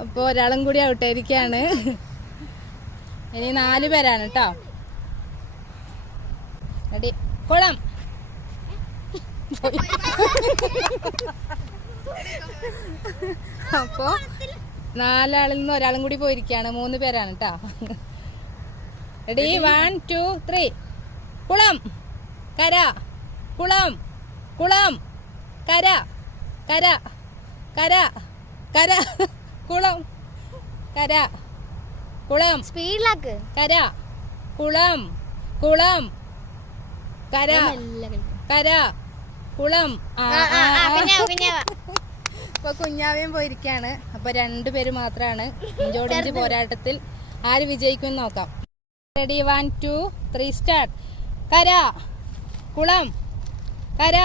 അപ്പോൾ ഒരാളും കൂടി ഔട്ടായിരിക്കാണ്. ഇനി നാല് പേരാണ് കേട്ടോ റെഡി. കുളം അപ്പോ നാലാളിൽ നിന്ന് ഒരാളും കൂടി പോയിരിക്കാണ്. മൂന്ന് പേരാണ് കേട്ടോ റെഡി. One two three. കുളം. കര. കുളം. കുളം. കര. കര. കര. കര. കുളം. കര. കുളം. സ്പീഡിലാക്ക്. കര. കുളം. കുളം. കര. കര. കുളം. ഇപ്പൊ കുഞ്ഞാവയും പോയിരിക്കാണ്. അപ്പൊ രണ്ടുപേര് മാത്രാണ്. ഇഞ്ചോടിഞ്ച് പോരാട്ടത്തിൽ ആര് വിജയിക്കും നോക്കാം. Ready one two three start കര. കുളം. കര.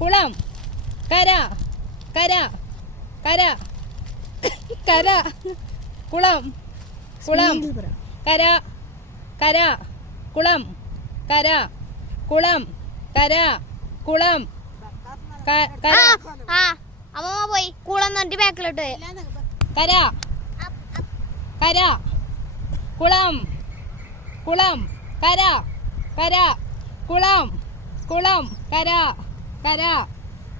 കുളം. കര. കര. കര. കര. കുളം. കുളം. കര. കര. കുളം. കര. കുളം. കര. കുളം. കര. ആ അമ്മമ്മ പോയി കുളം നോട്ടി ബാക്കിലോട്ട് കര. കര. കുളം. കുളം. കര. കര. കുളം. കുളം. കര. കര.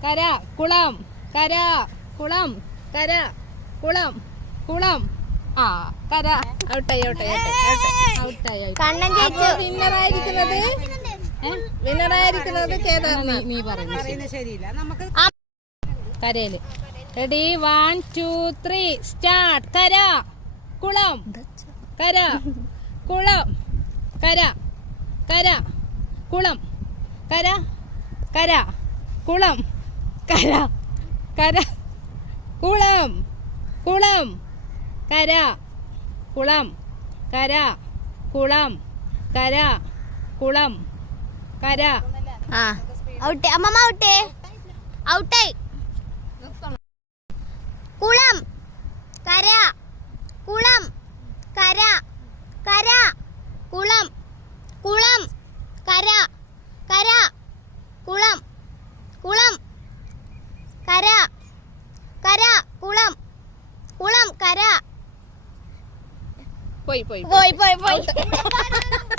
കര. കുളം. കര. കുളം. കര. കുളം കുളം. ആ കര. ഔട്ടായി ഔട്ടായി ഔട്ടായി ഔട്ടായി. വിന്നറായിരിക്കുന്നത്? വിന്നറായിരിക്കുന്നത് കേദാർ നീ നീ പറഞ്ഞു കരയിൽ. Ready one two three start കര. കുളം. കര. കുളം. കര. കര. കുളം. കര. കര. കുളം. കര. കര. കുളം. കുളം. കര. കുളം. കര. കുളം. കര. കുളം. കര. ആ. ഔട്ടേ. അമ്മമ്മ ഔട്ടേ. ഔട്ടായി കുളം. കര. കുളം. കര. കര കുളം കുളം കര കര കുളം കുളം കര പോയി പോയി പോയി പോയി പോയി